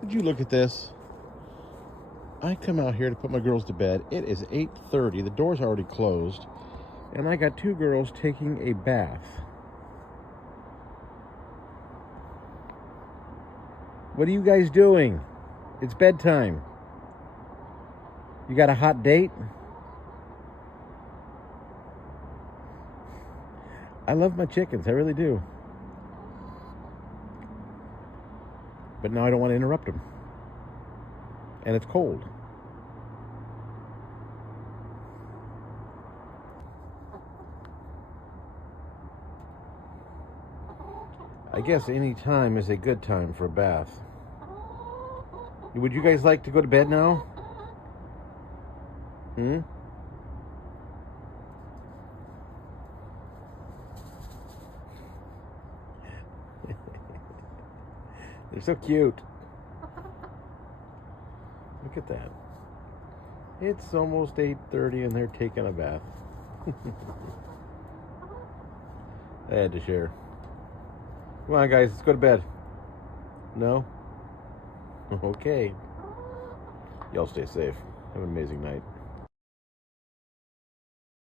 Would you look at this? I come out here to put my girls to bed. It is 8:30. The door's already closed. And I got two girls taking a bath. What are you guys doing? It's bedtime. You got a hot date? I love my chickens. I really do. But now I don't want to interrupt them. And it's cold. I guess any time is a good time for a bath. Would you guys like to go to bed now? Hmm? They're so cute. Look at that. It's almost 8:30 and they're taking a bath. I had to share. Come on, guys, let's go to bed. No? Okay. Y'all stay safe. Have an amazing night.